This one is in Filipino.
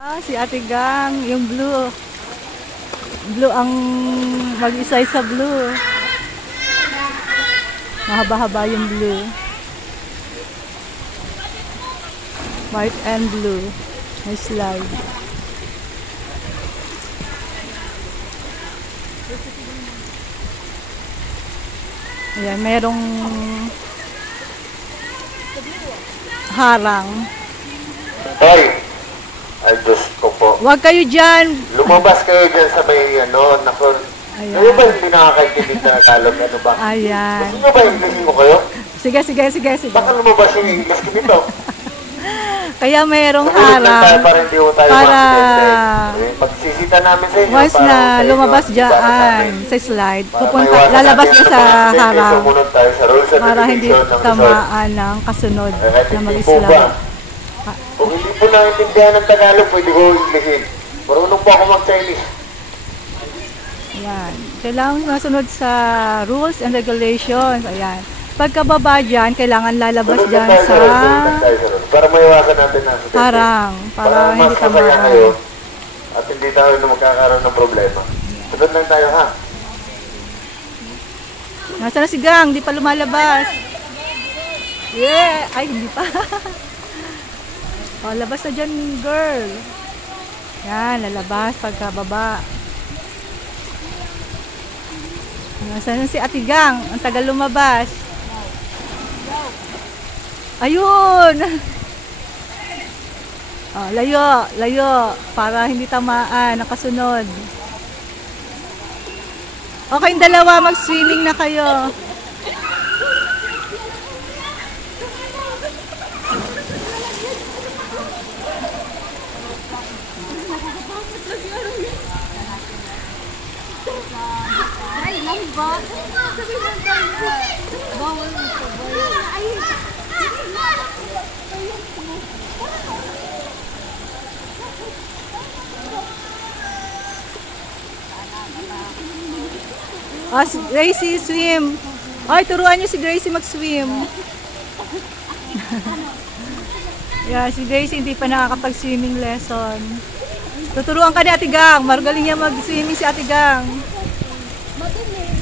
Si Ate Gang, yung blue. Blue ang mag-isay sa blue. Mahaba-haba yung blue. White and blue. May slide. Ayan, merong harang. Hoy! Ay, Diyos ko po. Huwag kayo dyan. Lumabas kayo dyan sa may, nakon. Ayan. Kayo ba hindi nakakaintindi na Tagalog? Ano ba? Ayan. Gusto nyo ba Inglesin ko kayo? Sige. Baka lumabas yung English ko dito. Kaya mayroong Sumunod lang tayo harang para hindi ko tayo para ma-accidente. Pagsisita namin sa inyo. once para na sa inyo, lumabas para sa dyan amin. sa slide, Para pupunta, maiwasan lalabas natin niya ang sa mga accidente, harang sumunod tayo sa rules and para hindi regulation ng resort. tamaan ng kasunod Kahit na hindi po mag-slide. ba? Kung hindi po naintindihan ng Tagalog, pwede ko Inglesin. Marunong po ako mag-Chinese. Ayan. Kailangan masunod sa rules and regulations. Ayan. Pagkababa dyan, kailangan lalabas Sunod dyan lang tayo sa sunod lang tayo sa rules. Para maiwasan natin ang accidente. harang. Para hindi mas masaya tamaan. kayo at hindi tayo na magkakaroon ng problema. Sunod lang tayo, ha? Nasaan na si Gang? Di pa lumalabas. Yeah! Ay, hindi pa. Oh, labas na dyan, girl. Yan, lalabas pagkababa. Nasaan na si Ate Gang? Ang tagal lumabas. Ayun! Oh, layo. Para hindi tamaan. Nakasunod. Okay, yung dalawa, mag-swimming na kayo. Ay, lang ba? Sabi mo tayo. Bawal mo sa bayan. Ay, Ah, si Gracie, swim. Ay, turuan niyo si Gracie mag-swim. Yeah, si Gracie hindi pa nakakapag-swimming lesson. Tuturuan ka ni Ate Gang. Magaling niya mag-swimming si Ate Gang. madumi.